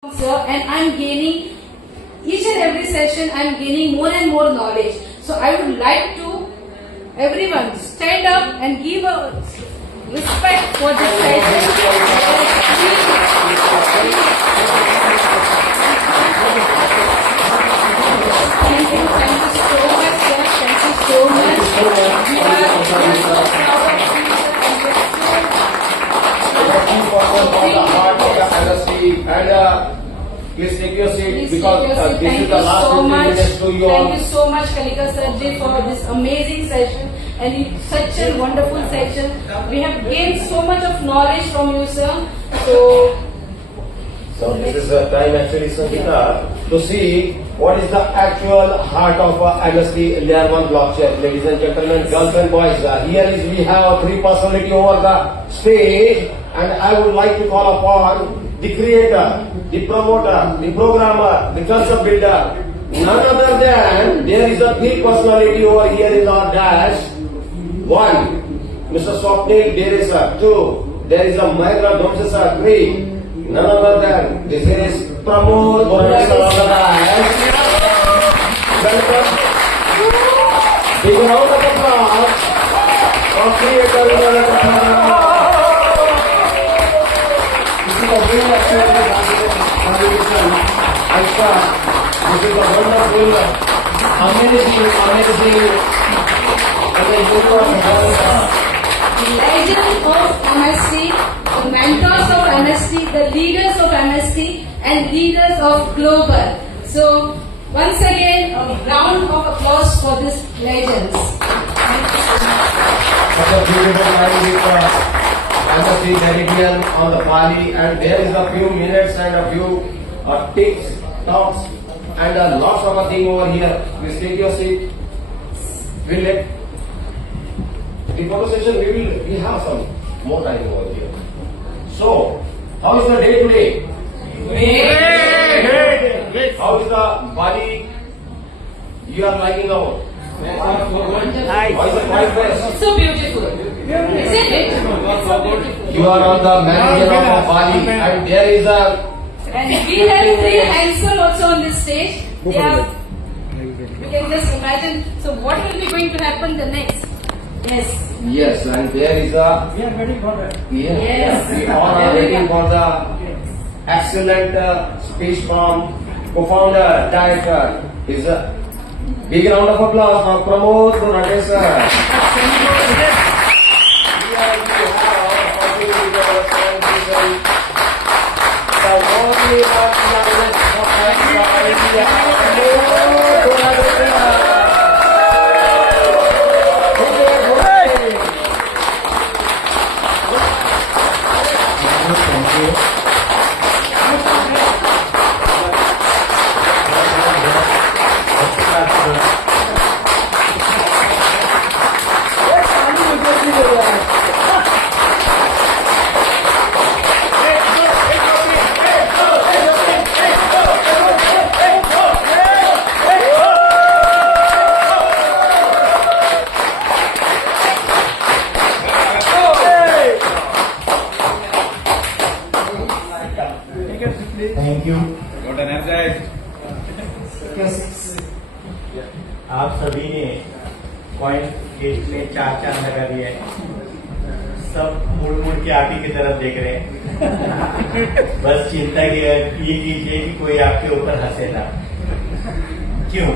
Sir, and I'm gaining each and every session. I'm gaining more and more knowledge. So I would like to everyone stand up and give a respect for this session. Thank you so much, sir. Thank you so much. We are so proud of you, from the heart of the MSc and please take your seat because this is the last 15 minutes to you all. Thank you so much, Kalika Sarji, for this amazing session and it's such a wonderful session. We have gained so much of knowledge from you, sir. So this is the time actually, Sangeeta, to see what is the actual heart of MSc Layer 1 blockchain. Ladies and gentlemen, girls and boys, here is we have three personality over the stage and I would like to call upon the creator, the promoter, the programmer, the concept builder. None other than there is a big personality over here in our dash. One, Mr. Swapnil Deresa. Two, there is a Mahendra Domsesa. Three, none other than this is Pramod Bornesa on the dash. Welcome. Big round of applause for creator. This is a wonderful, amazing, Legends of MSc, the mentors of MSc, the leaders of MSc, and leaders of Global. So, once again, a round of applause for these legends. Such a beautiful line with MSc Meridian on the Bali, and there is a few minutes and a few tips, talks, and lots of things over here. Please take your seat. We'll let the photo session. We have some more time over here. So, how is the day today? Great. How is the Bali? You are liking out. How is the quiet place? So beautiful. Isn't it? It's so beautiful. You are on the manager of Bali, and there is a. And we have three handsome also on this stage. They are, you can just imagine. So what will be going to happen the next? Yes. Yes, and there is a. We are waiting for that. Yes. We all are waiting for the excellent speech from co-founder, director. Is a big round of applause for Pramod Bornesa, sir. Thank you. Got energized. आप सभी ने point gate में चार लगा दिए हैं। सब मुड़ के आप ही की तरफ देख रहे हैं। बस चिंता ये कीजिए कि कोई आपके ऊपर हंसे ना। क्यों?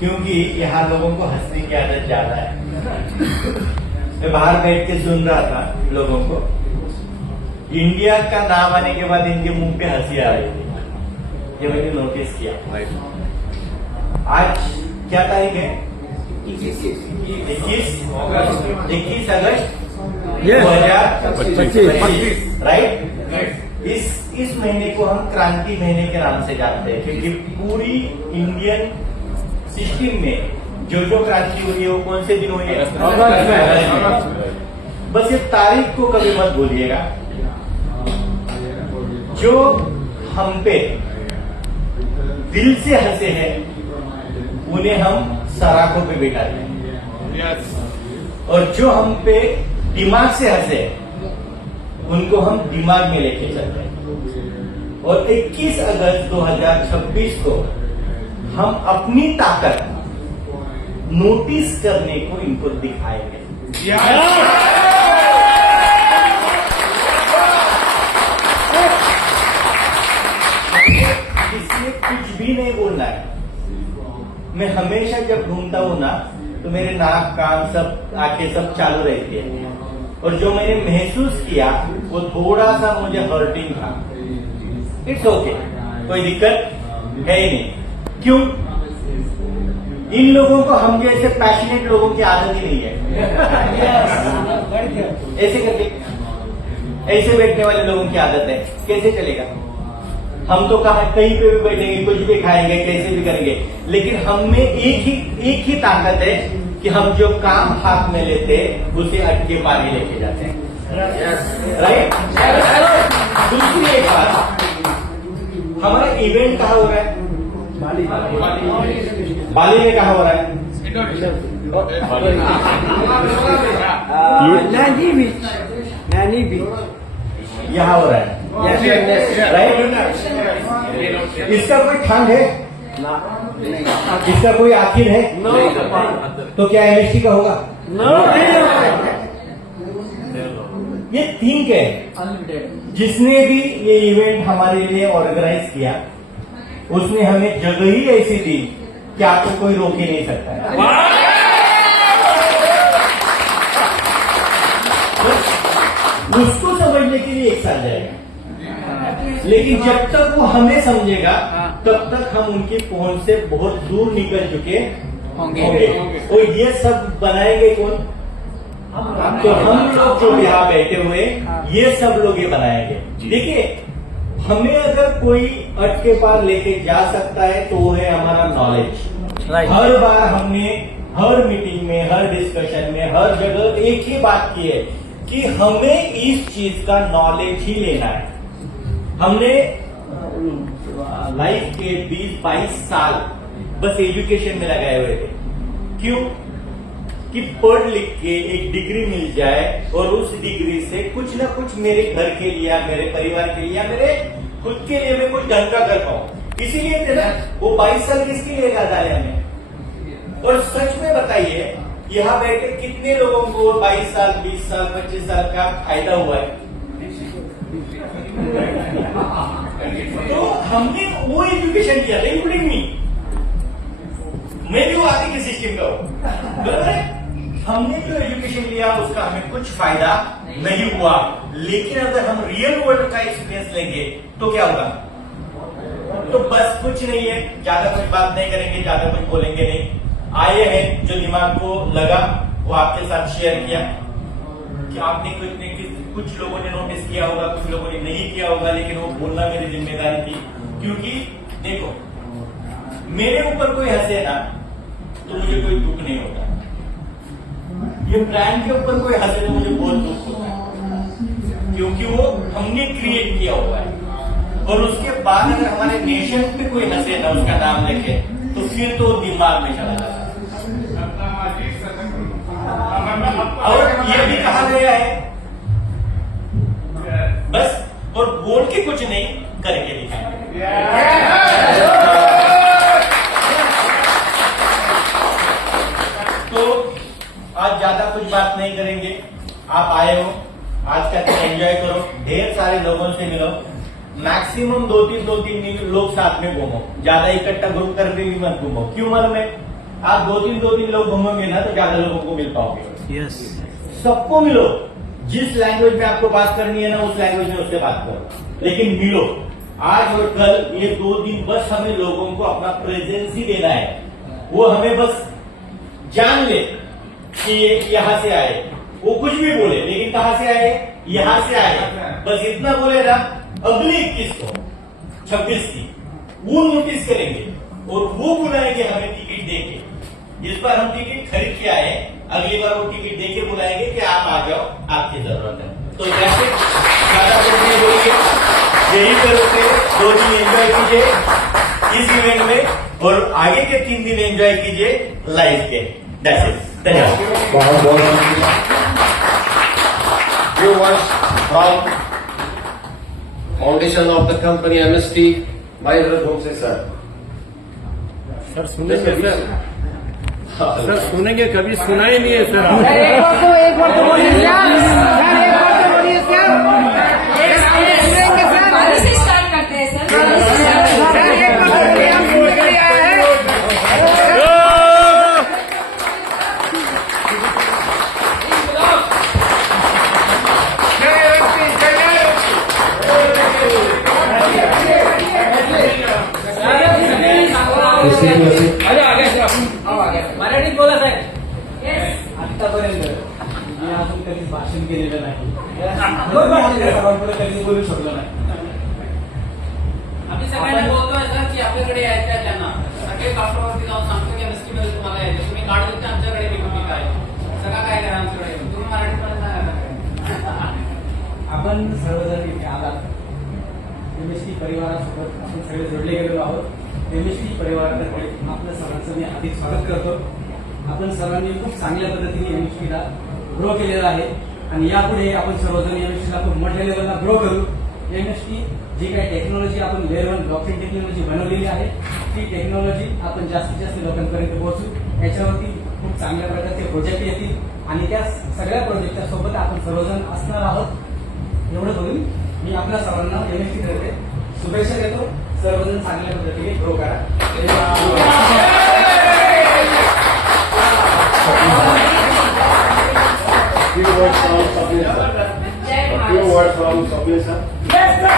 क्योंकि यहाँ लोगों को हंसने की आदत ज्यादा है। मैं बाहर बैठ के सुन रहा था लोगों को। इंडिया का नाम आने के बाद इनके मुंह पे हंसी आ रही थी। ये मैंने नोटिस किया। आज क्या तारीख है? 21 अगस्त 2025, राइट? इस महीने को हम क्रांति महीने के नाम से जानते हैं क्योंकि पूरी इंडियन सिस्टम में जो क्रांति हुई है वो कौन से दिन हुई है? बस ये तारीख को कभी मत भूलिएगा। जो हम पे दिल से हंसे हैं उन्हें हम सराखों पे बिठाते हैं और जो हम पे दिमाग से हंसे उनको हम दिमाग में लेके चलते हैं। और 21 अगस्त 2026 को हम अपनी ताकत नोटिस करने को इनको दिखाएंगे। इसमें कुछ भी नहीं बोलना है। मैं हमेशा जब घूमता हूं ना तो मेरे नाक कान सब आंखें सब चालू रहती है, और जो मैंने महसूस किया वो थोड़ा सा मुझे हर्टिंग था। इट्स ओके, कोई दिक्कत है ही नहीं। क्यों? इन लोगों को हम जैसे पैशनेट लोगों की आदत ही नहीं है। ऐसे करके ऐसे बैठने वाले लोगों की आदत है, कैसे चलेगा? हम तो कहा कहीं पे भी बैठेंगे, कुछ भी खाएंगे, कैसे भी करेंगे, लेकिन हम में एक ही ताकत है कि हम जो काम हाथ में लेते उसे अटके पानी लेके जाते हैं। राइट? दूसरी एक बात, हमारा इवेंट कहाँ हो रहा है? बाली में कहाँ हो रहा है? नैनी बीच यहाँ हो रहा है, राइट? इसका कोई ठंड है? इसका कोई आखिर है? तो क्या एमएसटी का होगा? ये थिंक है। जिसने भी ये इवेंट हमारे लिए ऑर्गेनाइज किया उसने हमें जगह ही ऐसी दी कि आपको कोई रोक ही नहीं सकता है। उसको समझने के लिए एक साल जाएगा, लेकिन जब तक वो हमें समझेगा तब तक हम उनकी पहुंच से बहुत दूर निकल चुके होंगे। और ये सब बनाएंगे कौन? तो हम लोग जो यहाँ बैठे हुए ये सब लोग ये बनाएंगे। देखिए, हमें अगर कोई अटके पार लेके जा सकता है तो वो है हमारा नॉलेज। हर बार हमने हर मीटिंग में, हर डिस्कशन में, हर जगह एक ही बात की है कि हमें इस चीज का नॉलेज ही लेना है। हमने लाइफ के 20-22 साल बस एजुकेशन में लगाए हुए थे। क्यों? कि पढ़ लिख के एक डिग्री मिल जाए और उस डिग्री से कुछ ना कुछ मेरे घर के लिए, मेरे परिवार के लिए, मेरे खुद के लिए मैं कुछ ढंग का कर पाऊं। इसीलिए थे ना वो 22 साल किसके लिए लगा डाले हमने। और सच में बताइए, यहाँ बैठे कितने लोगों को 22 साल, 20 साल, 25 साल का फायदा हुआ है? तो हमने वो एजुकेशन किया था, इंक्लूडिंग मी। मैं भी वो आदि के सिस्टम का हूं, बराबर है? हमने जो एजुकेशन लिया उसका हमें कुछ फायदा नहीं हुआ, लेकिन अगर हम रियल वर्ल्ड का एक्सपीरियंस लेंगे तो क्या होगा? तो बस कुछ नहीं है, ज्यादा कुछ बात नहीं करेंगे, ज्यादा कुछ बोलेंगे नहीं। आए हैं, जो दिमाग को लगा वो आपके साथ शेयर किया कि आपने कुछ लोगों ने नोटिस किया होगा, कुछ लोगों ने नहीं किया होगा, लेकिन वो बोलना मेरी जिम्मेदारी थी। क्योंकि देखो, मेरे ऊपर कोई हंसे ना तो मुझे कोई दुख नहीं होता, ये ब्रांड के ऊपर कोई हंसे तो मुझे बहुत दुख होता है, क्योंकि वो हमने क्रिएट किया हुआ है। और उसके बाद अगर हमारे नेशन पे कोई हंसे ना उसका नाम लेके, तो फिर तो दिमाग में चला जाता है। और ये भी कहा गया है, बस और बोल के कुछ नहीं, करके दिखाएंगे। तो आज ज्यादा कुछ बात नहीं करेंगे। आप आए हो, आज का दिन एंजॉय करो, ढेर सारे लोगों से मिलो, मैक्सिमम 2-3 लोग साथ में घूमो, ज्यादा इकट्ठा ग्रुप करके भी मत घूमो। क्यों मालूम है? आप 2-3 लोग घूमोगे ना तो ज्यादा लोगों को मिल पाओगे। सबको मिलो, जिस लैंग्वेज में आपको बात करनी है ना उस लैंग्वेज में उससे बात करो, लेकिन मिलो। आज और कल ये 2 दिन बस हमें लोगों को अपना प्रेजेंस ही देना है। वो हमें बस जान ले कि ये यहाँ से आए, वो कुछ भी बोले लेकिन कहाँ से आए? यहाँ से आए। बस इतना बोले ना, अगली 21 को 26 की वो नोटिस करेंगे और वो बुलाएंगे हमें टिकट देके। इस बार हम टिकट खरीद के आए, अगली बार वो टिकट देके बुलाएंगे कि आप आ जाओ, आपकी जरूरत है। तो जैसे ज्यादा कुछ नहीं बोलेंगे, यही करोगे, 2 दिन एंजॉय कीजिए इस इवेंट में और आगे के 3 दिन एंजॉय कीजिए लाइफ के। धन्यवाद। बहुत बहुत from foundation of the company MST, Mahindra Dhomse sir. Sir सुनेंगे सर सुनेंगे, कभी सुना ही नहीं है सर। एक बार तो बोलिए सर, एक बार तो बोलिए सर। बाली से स्टार्ट करते हैं सर, बाली से start करते हैं। एक बार तो बोलिए, हम बोल के लिए आए हैं। मराठीत बोला साहेब. Yes. आतापर्यंत मी अजून कधी भाषण केलेलं नाही, सर्वांपुढे कधी बोलू शकलो नाही. आम्ही सगळ्यांना बोलतोय सर की आपल्याकडे यायचं त्यांना सगळे कापडावरती जाऊन सांगतो की एमएसटी मध्ये तुम्हाला यायचं, तुम्ही कार्ड देते आमच्याकडे निवडणूक आहे, सगळं काय करा आमच्याकडे येऊन. तुम्ही मराठीमध्ये सांगा. आपण सर्वजण इथे आलात, एमएसटी परिवारासोबत आपण सगळे जोडले गेलेलो आहोत. एमएसटी परिवारातर्फे आपल्या सर्वांचं मी अधिक स्वागत करतो. आपण सर्वांनी खूप चांगल्या पद्धतीने एमएसटीला ग्रो केलेला आहे आणि यापुढे आपण सर्वजण एमएसटीला खूप मोठ्या लेवलला ग्रो करू. एमएसटी जी काही टेक्नॉलॉजी आपण लेअर 1 ब्लॉकचेन टेक्नॉलॉजी बनवलेली आहे, ती टेक्नॉलॉजी आपण जास्तीत जास्त लोकांपर्यंत पोहोचू. याच्यावरती खूप चांगल्या प्रकारचे प्रोजेक्ट येतील आणि त्या सगळ्या प्रोजेक्टच्या सोबत आपण सर्वजण असणार आहोत. एवढं करून मी आपल्या सर्वांना एमएसटी तर्फे शुभेच्छा देतो. सर्वजण चांगल्या पद्धतीने ग्रो करा. Few words from Swapnil sir. A few words from Swapnil sir. Yes, sir.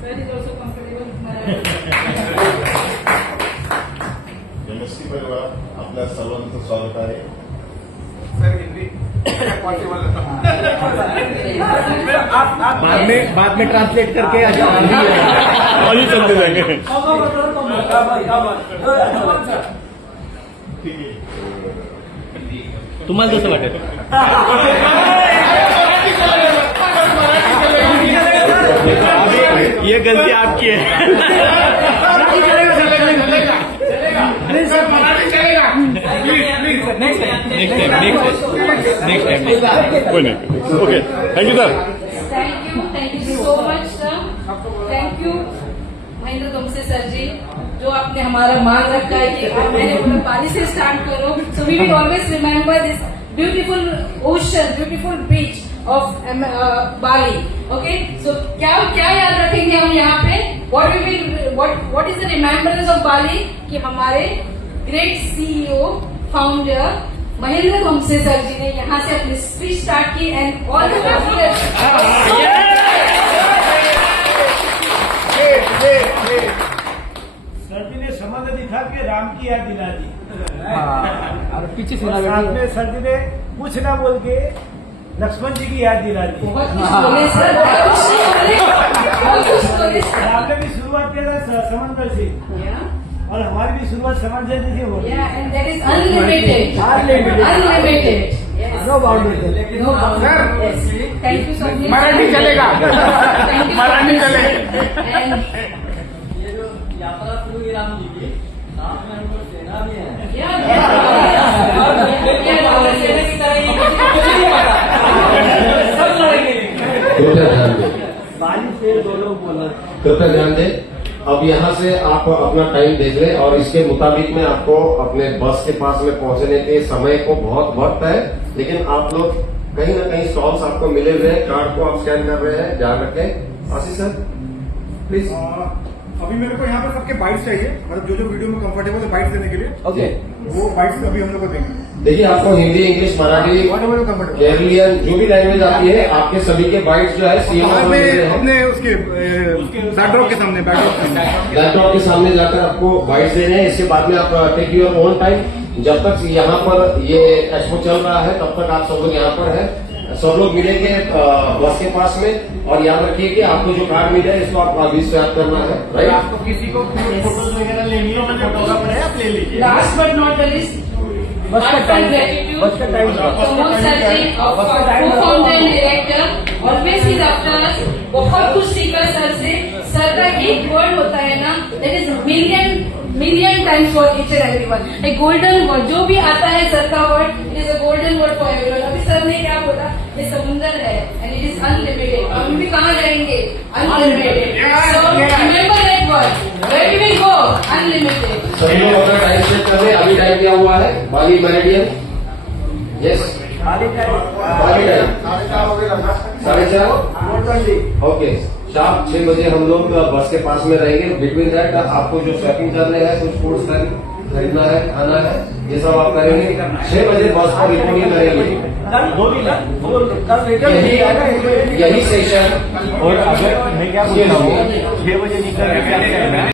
Sir is also comfortable with Marathi. MST परिवार आपल्या सर्वांचं स्वागत आहे. बाद में ट्रांसलेट करके अभी चलते जाएंगे। ठीक आहे. तुम्हाला जसं वाटेल ये गलती आपकी है। नेक्स्ट टाइम कोई नहीं। Okay, thank you sir. Thank you so much sir. Thank you Mahendra Dhomse sir ji, जो आपने हमारा मान रखा है कि आप मैंने बोला बाली से स्टार्ट करो. So we will always remember this beautiful ocean, beautiful beach of Bali. Okay, so क्या क्या याद रखेंगे हम यहाँ पे? What is the remembrance of Bali? कि हमारे great CEO founder Mahendra Dhomse sir ji ने यहाँ से अपनी स्पीच स्टार्ट की एंड ऑल सर जी ने समझ दिखा के राम की याद दिला दी. और पीछे से और साथ में सर जी ने कुछ ना बोल के लक्ष्मण जी की याद दिला दी. बहुत कुछ बोले सर, बहुत कुछ बोले सर. आपने भी शुरुआत किया था समंदर से और हमारी भी शुरुआत समंदर से हो रही है. Yeah, and that is unlimited. Unlimited. Unlimited. Yes. No boundary. No boundary. Yes. Thank you so much. Marathi चलेगा. Thank you so Marathi much. चलेगा. And ये जो यात्रा शुरू हुई राम जी की, साथ में हमको सेना भी है. yeah, और सेना की तरह ये कुछ नहीं पता. सब लड़ेंगे. कृपया ध्यान दें, बाली से दो लोग बोला. कृपया ध्यान दें. अब यहाँ से आप अपना टाइम देख लें और इसके मुताबिक में आपको अपने बस के पास में पहुंचने के समय को बहुत वक्त है, लेकिन आप लोग कहीं ना कहीं स्टॉल्स आपको मिले हुए हैं, कार्ड को आप स्कैन कर रहे हैं, ध्यान रखें. आशीष सर प्लीज. अभी मेरे को यहाँ पर सबके बाइट्स चाहिए, मतलब जो जो वीडियो में कंफर्टेबल है बाइट्स देने के लिए, ओके, वो बाइट्स अभी हम लोग को देंगे. देखिए आपको Hindi, English, Marathi, Whatever comfortable. केरलियन जो भी लैंग्वेज आती है, आपके सभी के बाइट्स जो है सीएम अपने उसके बैकड्रॉप के सामने लैपटॉप के सामने जाकर आपको बाइट्स देने हैं. इसके बाद में आप टेक योर ओन टाइम. जब तक यहाँ पर ये एक्सपो चल रहा है तब तक आप सब लोग यहाँ पर है. सब लोग मिलेंगे बस के पास में. और याद रखिए कि आपको जो कार्ड मिला है इसको आप अभी स्वैप करना है, राइट. आपको किसी को फोटोज वगैरह लेनी हो मतलब फोटोग्राफर है, आप ले लीजिए. last but not the least, बस का टाइम. gratitude. बस का time. Pramod sir ji, our co-founder and director, always is after us. बहुत कुछ सीखा सर से. सर का का एक वर्ड होता है ना, that is million times for each and every one. A golden word जो भी आता है सर का word, it is a golden word for everyone. अभी सर ने क्या बोला, ये समुंदर है एंड इट इज अनलिमिटेड. हम भी कहाँ जाएंगे? Unlimited. So remember that word, where do we go? Unlimited. सभी लोग अपना टाइम चेक कर रहे हैं. अभी टाइम क्या हुआ है? बाली मेरिडियन. यस, बाली टाइम 4:30. ओके, शाम 6 बजे हम लोग बस के पास में रहेंगे. बिटवीन दैट आपको जो शॉपिंग करने है, कुछ फूड्स खरीदना है, खाना है, ये सब आप करेंगे. 6 बजे बस पर रिपोर्टिंग करेंगे. यही सेशन. और अगर मैं क्या बोलता हूँ 6 बजे निकल के क्या करना है